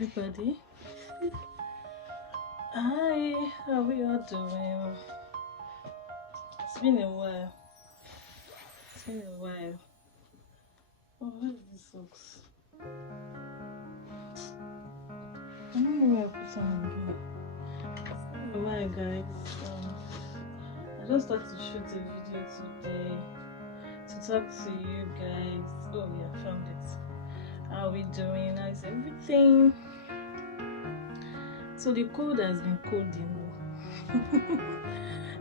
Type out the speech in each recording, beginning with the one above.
everybody. Hi, how are we all doing? It's been a while. Oh, where is this socks? I don't know where I put some again. It's been a while, guys. I just started to shoot a video today to talk to you guys. Oh yeah, found it. How are we doing? How's everything? So the code has been coding.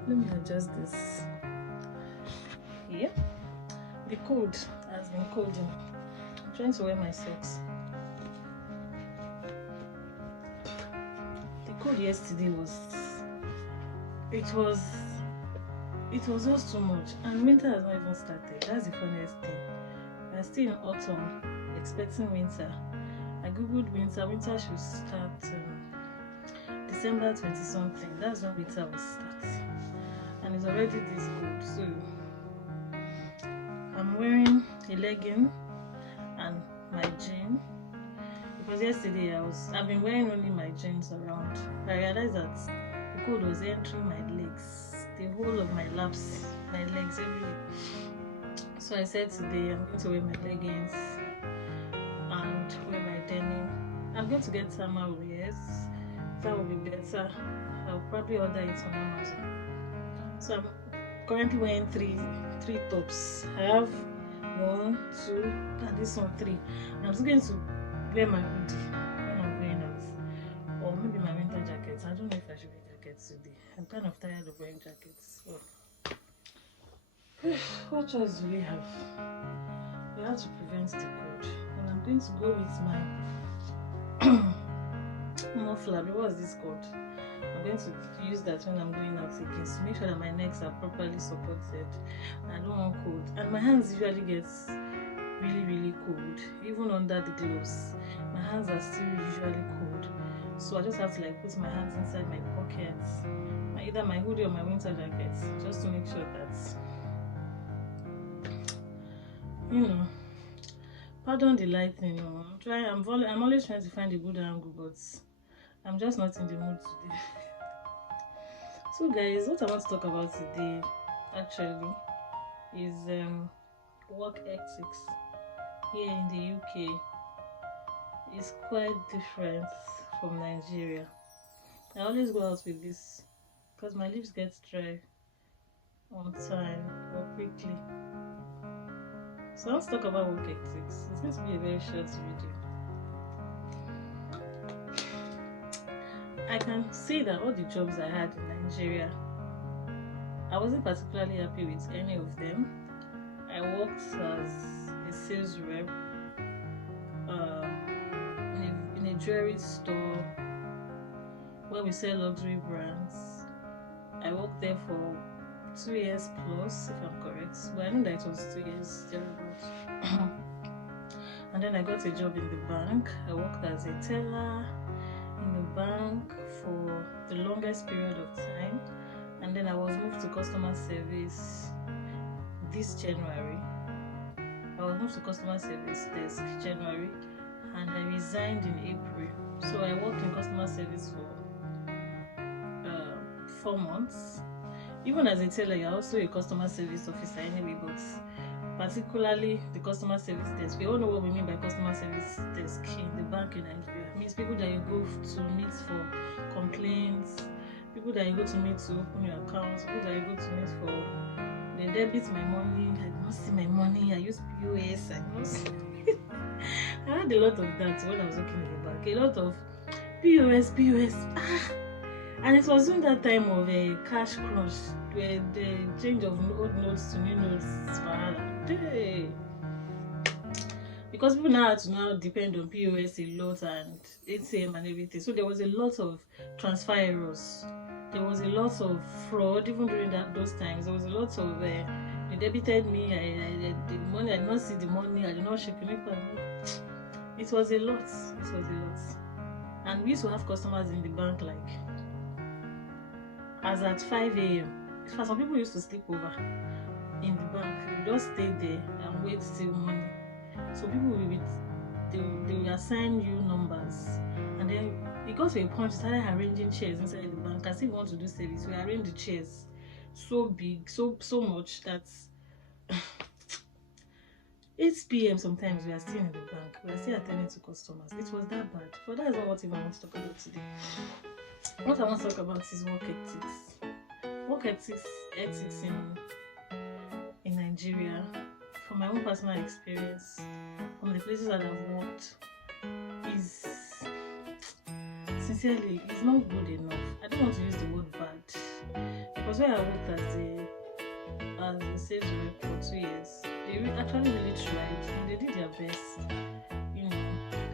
Let me adjust this. Yeah, the code has been coding. I'm trying to wear my socks. The code yesterday was just too much, and winter has not even started. That's the funniest thing. We're still in autumn, expecting winter. I googled winter should start December 20 something. That's when winter will start, and it's already this cold. So I'm wearing a legging and my jean, because yesterday I've been wearing only my jeans around. I realized that the cold was entering my legs, the whole of my laps, my legs, everywhere. So I said today I'm going to wear my leggings and wear my denim. I'm going to get thermal wears. That will be better. I'll probably order it on Amazon. So I'm currently wearing three tops. I have 1, 2, and this one 3. And I'm just going to wear my hoodie when I'm going out, or maybe my winter jacket. I don't know if I should wear jackets today. I'm kind of tired of wearing jackets. So what choice do we have? We have to prevent the cold, and I'm going to go with my muffler. What's this called? I'm going to use that when I'm going out again to make sure that my necks are properly supported. I don't want cold, and my hands usually gets really cold, even under the gloves. My hands are still usually cold, so I just have to put my hands inside my pockets, either my hoodie or my winter jacket, just to make sure that pardon the lighting. I'm always trying to find a good angle, but I'm just not in the mood today. So guys, what I want to talk about today actually is work ethics here in the UK. Is quite different from Nigeria. I always go out with this because my lips get dry on time or quickly. So let's talk about work ethics. It's going to be a very short video. I can say that all the jobs I had in Nigeria, I wasn't particularly happy with any of them. I worked as a sales rep in a jewelry store where we sell luxury brands. I worked there for 2 years plus, if I'm correct, but I know that it was 2 years thereabouts. And then I got a job in the bank. I worked as a teller in the bank for the longest period of time, and then I was moved to customer service this January. I was moved to customer service desk January, and I resigned in April. So I worked in customer service for 4 months. Even as a teller, you're also a customer service officer anyway, but particularly the customer service desk. We all know what we mean by customer service desk in the bank in Nigeria. It means people that you go to meet for complaints, people that you go to meet to open your accounts, people that you go to meet for they debit my money, I don't see my money, I use POS, I don't see. I had a lot of that when I was working in the bank. A lot of POS. And it was during that time of a cash crunch, where the change of old notes to new notes, because people now had to depend on POS a lot and ATM and everything. So there was a lot of transfer errors. There was a lot of fraud even during those times. There was a lot of they debited me. The money, I did not see the money. I did not shake it. It was a lot. And we used to have customers in the bank as at 5 a.m. For some people used to sleep over in the bank. You just stay there and wait till morning. So people will assign you numbers And then it got to a point, we started arranging chairs inside the bank. As if we want to do service, we arranged the chairs so big, so much that 8 p.m. sometimes we are still in the bank. We are still attending to customers. It was that bad. But that is not what even I want to talk about today. What I want to talk about is work ethics. Work ethics in Nigeria, from my own personal experience, from the places that I've worked, is sincerely, it's not good enough. I don't want to use the word bad, because when I worked as a sales rep for 2 years, they actually really tried and they did their best,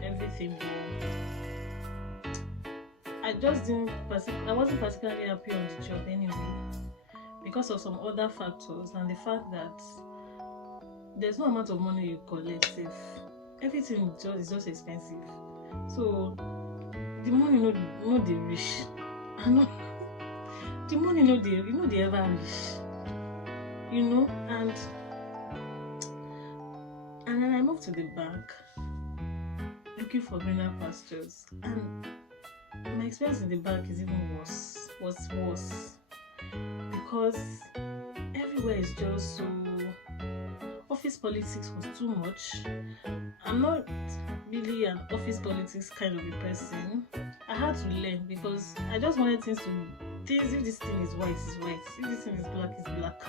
everything. But I wasn't particularly happy on the job anyway, because of some other factors and the fact that there's no amount of money you collect safe. Everything is just expensive. So the money no dey reach. The money no dey ever reach. And then I moved to the bank looking for greener pastures, and my experience in the bank is even worse. Was worse because everywhere is just so. Office politics was too much. I'm not really an office politics kind of a person. I had to learn because I just wanted things to. If this thing is white, it's white. If this thing is black, it's black.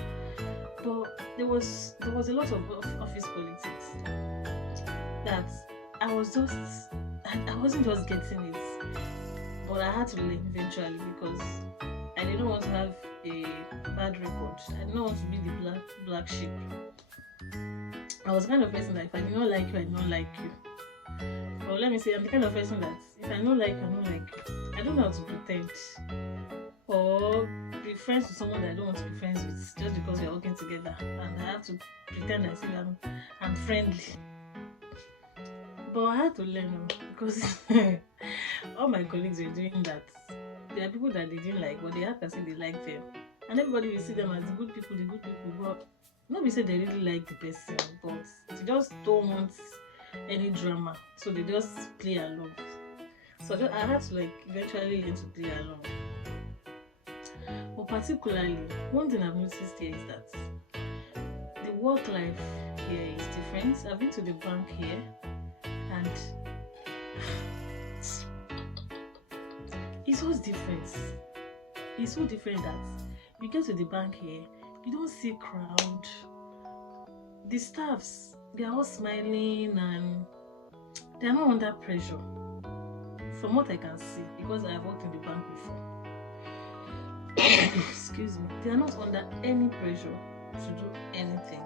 But there was a lot of office politics that I wasn't just getting it, but I had to learn eventually because I didn't want to have a bad record. I didn't want to be the black sheep. I was the kind of person that if I did not like you, I don't like you. Or let me say, I'm the kind of person that if I don't like you, I don't like you. I don't know how to pretend or be friends with someone that I don't want to be friends with just because we're working together, and I have to pretend as if I'm friendly. But I had to learn because all my colleagues were doing that. There are people that they didn't like, but they had to say they liked them, and everybody will see them as the good people. But nobody said they really like the person, but they just don't want any drama, so they just play along. So I had to eventually learn to play along. But particularly, one thing I've noticed here is that the work life here is different. I've been to the bank here, and it's so different. It's so different that you get to the bank here, you don't see crowd. The staffs, they are all smiling and they are not under pressure. From what I can see, because I have worked in the bank before. Excuse me. They are not under any pressure to do anything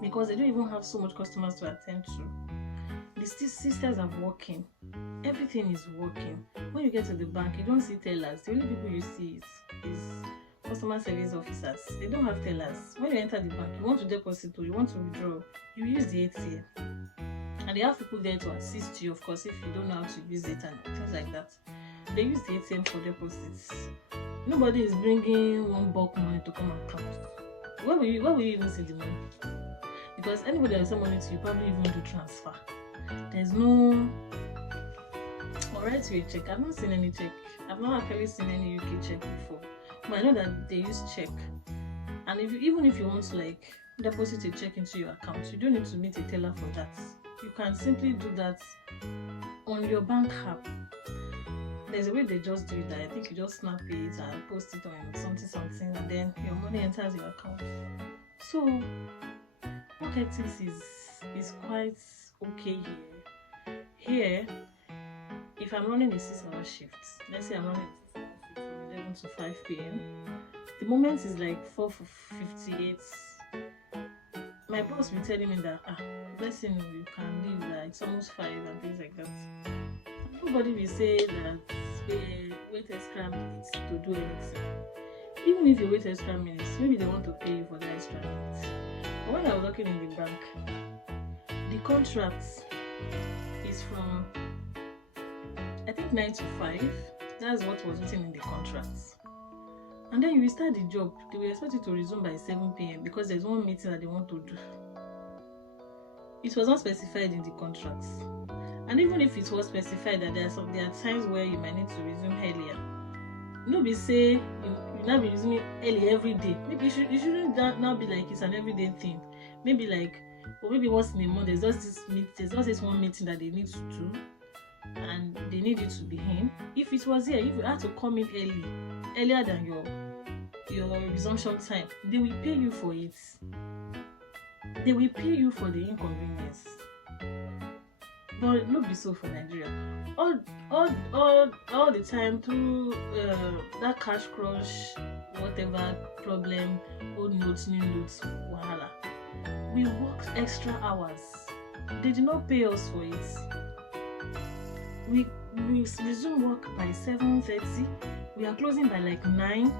because they don't even have so much customers to attend to. The systems are working. Everything is working. When you get to the bank, you don't see tellers. The only people you see is customer service officers. They don't have tellers. When you enter the bank, you want to deposit or you want to withdraw, you use the ATM. And they have people there to assist you, of course, if you don't know how to use it and things like that. They use the ATM for deposits. Nobody is bringing one bulk money to come and count. Where will you even see the money? Because anybody that will send money to you probably even do transfer. There's no write to a check. I've not seen any check. I've not actually seen any UK check before. But I know that they use check. And even if you want to deposit a check into your account, you don't need to meet a teller for that. You can simply do that on your bank app. There's a way they just do that. I think you just snap it and post it on something, and then your money enters your account. So work ethics is quite okay here. Here, if I'm running a 6-hour shift, let's say I'm running a 6-hour shift from 11 to 5 p.m. The moment is 4:58. My boss will be telling me that bless you, you can leave, it's almost 5 and things like that. Nobody will say that wait extra minutes to do anything. Even if you wait extra minutes, maybe they want to pay you for the extra minutes. But when I was working in the bank, the contract is from I think 9 to 5. That's what was written in the contract. And then you will start the job. They will expect you to resume by 7 p.m. because there's one meeting that they want to do. It was not specified in the contract. And even if it was specified that there are times where you might need to resume earlier, no be say you not be resuming early every day. Maybe you shouldn't now be like it's an everyday thing. Maybe like, or maybe once in a month there's just this one meeting that they need to do, and they need you to be in. If it was here, if you had to come in earlier than your resumption time, they will pay you for it. They will pay you for the inconvenience. But not be so for Nigeria. All the time through that cash crush, whatever problem, old notes, new notes, wahala. We worked extra hours. They did not pay us for it. We resume work by 7:30. We are closing by like 9.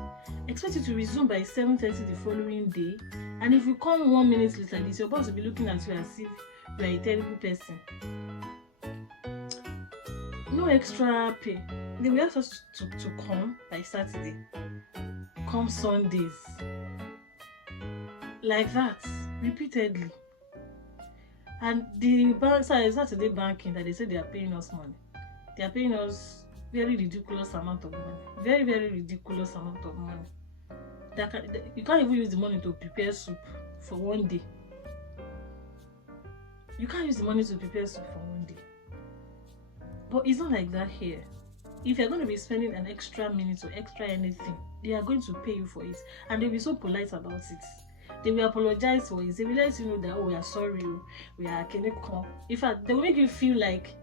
Expect you to resume by 7:30 the following day. And if you come 1 minute later, this your boss will be looking at you as if you are a terrible person. No extra pay. They will ask us to come by Saturday. Come Sundays. Like that, repeatedly. And the Saturday banking that they say they are paying us money. They are paying us very ridiculous amount of money. Very, very ridiculous amount of money. You can't even use the money to prepare soup for one day. You can't use the money to prepare soup for one day. But it's not like that here. If you're going to be spending an extra minute or extra anything, they are going to pay you for it. And they'll be so polite about it. They will apologize for it. They will let you know that, oh, we are sorry, we are Keneko. In fact, they will make you feel like,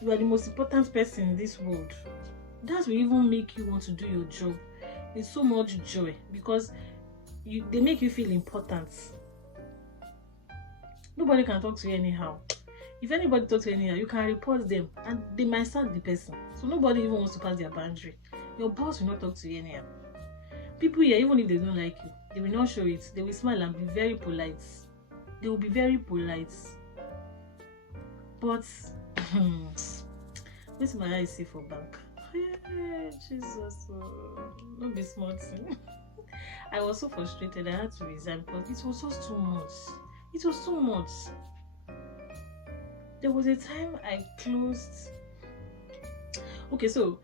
you are the most important person in this world. That will even make you want to do your job with so much joy, because they make you feel important. Nobody can talk to you anyhow. If anybody talks to you anyhow, you can report them and they might sack the person. So nobody even wants to pass their boundary. Your boss will not talk to you anyhow. People here, even if they don't like you, they will not show it. They will smile and be very polite. They will be very polite. But what's my eyes see for bank? Hey, Jesus, don't be smart. I was so frustrated. I had to resign because it was just too much. It was too much. There was a time I closed. Okay, so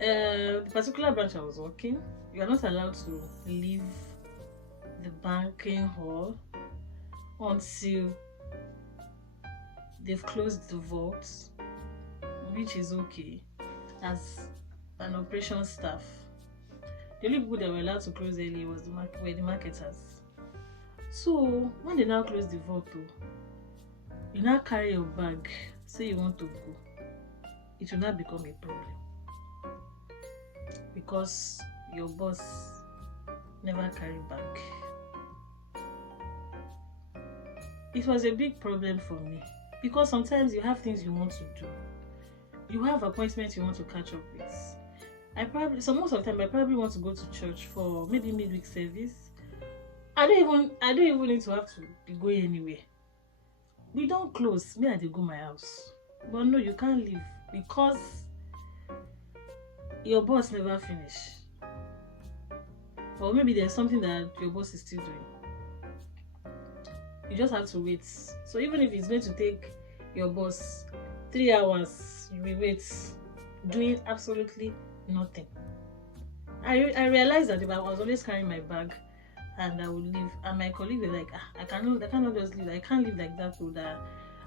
the particular branch I was working, you are not allowed to leave the banking hall until they've closed the vault, which is okay as an operations staff. The only people that were allowed to close early were the marketers. So when they now close the vault, you now carry your bag, say you want to go, it will not become a problem because your boss never carry bag. It was a big problem for me because sometimes you have things you want to do, you have appointments you want to catch up with. Most of the time I probably want to go to church for maybe midweek service. I don't even need to have to be going anywhere. We don't close. Me, I dey go my house. But no, you can't leave because your boss never finish. Or maybe there's something that your boss is still doing. You just have to wait. So even if it's going to take your boss 3 hours, you will wait, doing absolutely nothing. I realized that if I was always carrying my bag and I would leave, and my colleagues were like, I cannot just leave. I can't leave like that. So that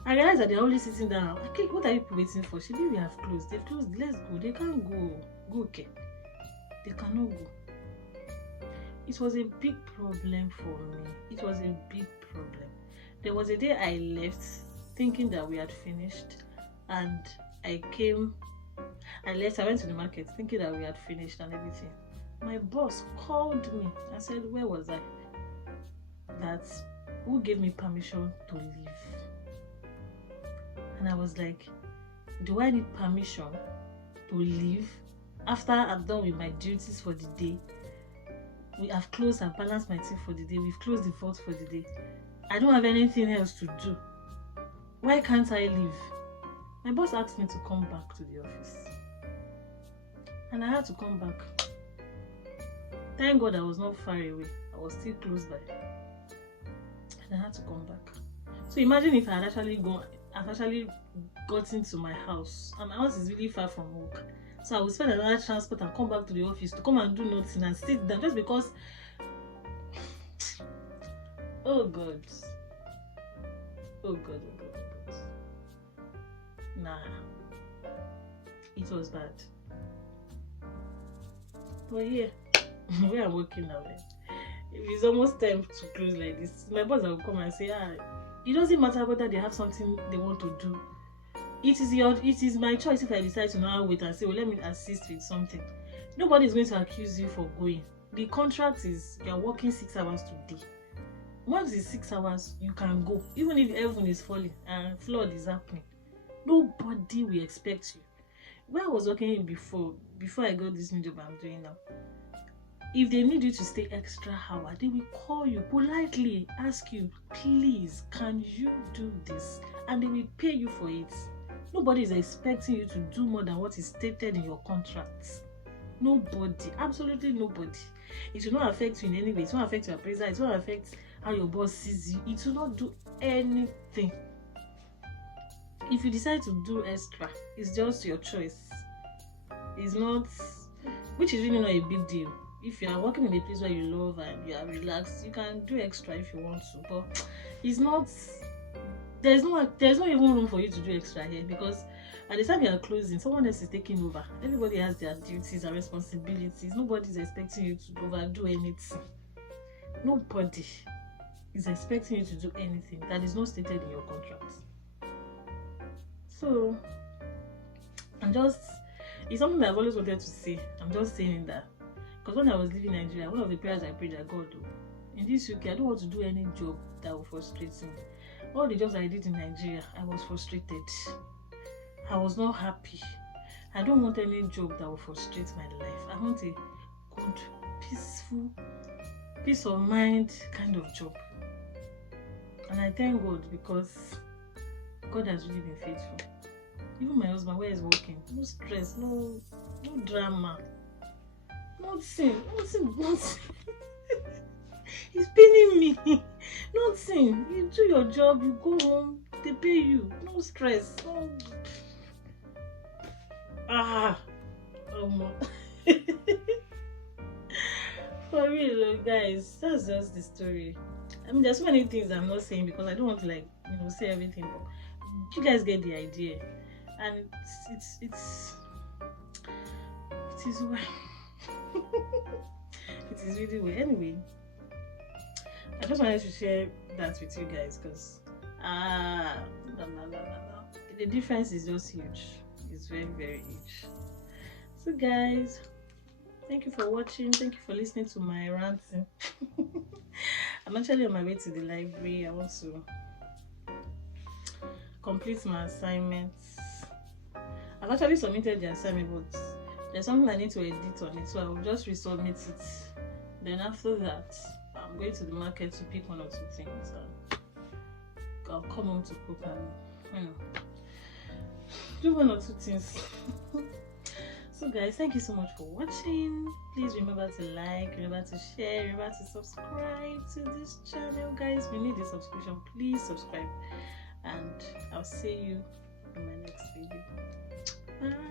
I realized that they're only sitting down. Okay, what are you waiting for? Should we have closed? They've closed. Let's go. They can't go. Go, okay. They cannot go. It was a big problem for me. It was a big problem. There was a day I left thinking that we had finished, and I went to the market thinking that we had finished and everything. My boss called me and said, where was I? Who gave me permission to leave? And I was like, do I need permission to leave after I've done with my duties for the day? We have closed and balanced my team for the day. We've closed the vault for the day. I don't have anything else to do. Why can't I leave? My boss asked me to come back to the office. And I had to come back. Thank God I was not far away. I was still close by. And I had to come back. So imagine if I had actually gone I've actually gotten to my house, and my house is really far from work. So I will spend another transport and come back to the office to come and do nothing and sit down just because. Oh God. Oh God, oh God, oh God. Nah. It was bad. But yeah, we are working now. If it's almost time to close like this, my boss will come and say, it doesn't matter whether they have something they want to do. It is my choice if I decide to now wait and say, well, let me assist with something. Nobody is going to accuse you for going. The contract is you are working 6 hours today. Once it's 6 hours, you can go. Even if heaven is falling and flood is happening, nobody will expect you. Where I was working before I got this new job I'm doing now, if they need you to stay extra hour, they will call you politely, ask you, please, can you do this? And they will pay you for it. Nobody is expecting you to do more than what is stated in your contract. Nobody, absolutely nobody. It will not affect you in any way. It won't affect your appraisal. It won't affect how your boss sees you. It will not do anything. If you decide to do extra, it's just your choice. It's not, which is really not a big deal. If you are working in a place where you love and you are relaxed, you can do extra if you want to. But it's not. There's not even room for you to do extra here, because at the time you are closing, someone else is taking over. Everybody has their duties and responsibilities. Nobody is expecting you to overdo anything. Nobody is expecting you to do anything that is not stated in your contract. So it's something that I've always wanted to say. I'm just saying that because when I was leaving Nigeria, one of the prayers I prayed that God, in this UK, I don't want to do any job that will frustrate me. All the jobs I did in Nigeria, I was frustrated. I was not happy. I don't want any job that will frustrate my life. I want a good, peaceful, peace of mind kind of job. And I thank God because God has really been faithful. Even my husband, where he's working, no stress, no drama, nothing. He's paying me. Nothing. You do your job, you go home, they pay you. No stress. No. For real, guys, that's just the story. I mean, there's so many things I'm not saying because I don't want to say everything, but you guys get the idea. And it is well. It is really well. Anyway, I just wanted to share that with you guys because no. The difference is just huge. It's very, very huge. So guys, thank you for watching. Thank you for listening to my ranting. I'm actually on my way to the library. I want to complete my assignments. I've actually submitted the assignment, but there's something I need to edit on it, so I will just resubmit it. Then after that, I'm going to the market to pick 1 or 2 things, and I'll come home to cook and do 1 or 2 things. So guys, thank you so much for watching. Please remember to like, remember to share, remember to subscribe to this channel, guys. We need a subscription. Please subscribe, and I'll see you in my next video. Bye.